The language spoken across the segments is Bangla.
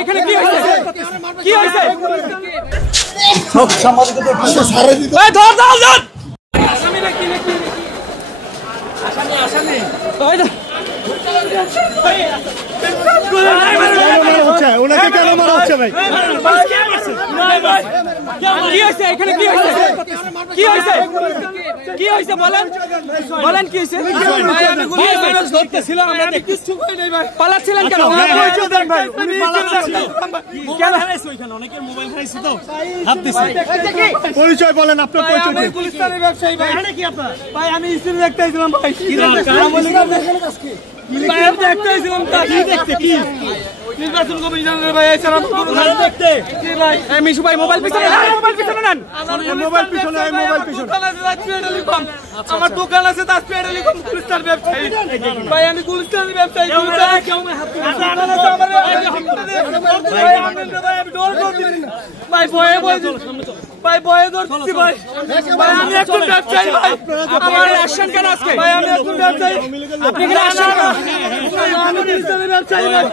এখানে কি হইছে? কি হইছে? সব সাংবাদিকদের পাশে সারা দিতে এই ধর ধর ধর আসামি নাকি আসামি ওই ওনাকে কেন মারা হচ্ছে ভাই? কি হয়েছে এখানে? কি হয়েছে? কি হয়েছে? কি হয়েছে বলেন বলেন কি হয়েছে? ধরতেছিলাম আমরা কিছু কই নাই ভাই। পালাচ্ছিলেন কেন? অনেকের মোবাইল হারাইছে তো হাত দিছে। পরিচয় বলেন, আপনার পরিচয় আমি গুলিস্তানের ব্যবসায়ী ভাই। এখানে কি আপনার? ভাই আমি স্ত্রী দেখতে আইছিলাম ভাই। কি দেখতে আইছিলাম? কি দেখতে? কি নির্বাচন কমিশনের ভাই এছাড়া দেখতে? কি ভাই? এই মিশু ভাই মোবাইল পিছনে নেন, মোবাইল পিছনে নেন। মোবাইল পিছনে, মোবাইল পিছনে। আমার দোকান আছে তাসপিয়া টেলিকম গুলিস্তান ব্যবসায়ী ভাই। আমি গুলিস্তানের ব্যবসায়ী। ভাই ভয়ে ভয়ে ভাই ভয়ে ধরছি ভাই। ভাই আমি একজন ব্যবসায়ী ভাই। আমার অ্যাকশন কেন আজকে? ভাই আমি একজন ব্যবসায়ী। আপনি কি অ্যাকশন কেন? আমি গুলিস্তানের ব্যবসায়ী ভাই।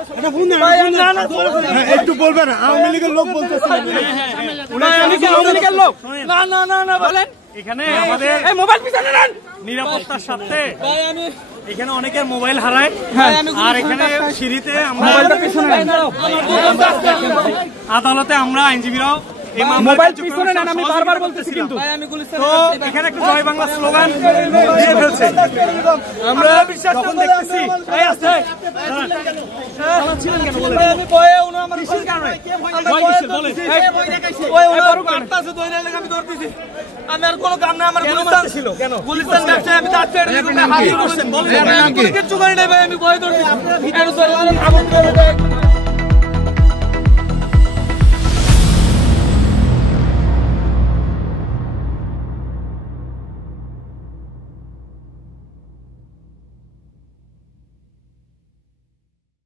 ভাই আমি একটু বলবেন, আওয়ামী লীগের লোক বলতেছে। আমি কি আওয়ামী লীগের লোক? না না না না বলেন। এখানে আমাদের এই মোবাইল পিছনে নেন। নিরাপত্তার সাথে ভাই আমি এখানে অনেকের মোবাইল হারায়। আর এখানে সিঁড়িতে আমরা আদালতে আমরা আইনজীবীরাও মোবাইল পিছনে নেন, আমি বারবার বলতেছি কিন্তু। তো এখানে একটা জয় বাংলা স্লোগান দিয়ে ফেলছে। আমরা যখন দেখতেছি এই আছে আমি ভয়ে উনি আমার কিসের কারণে আমি আর কোনো কাম না। আমার গুলিস্তান ছিল কেন? গুলিস্তান ব্যবসায়ী আমি তার কিছু করি নাই ভাই। আমি ভয় ধরছি।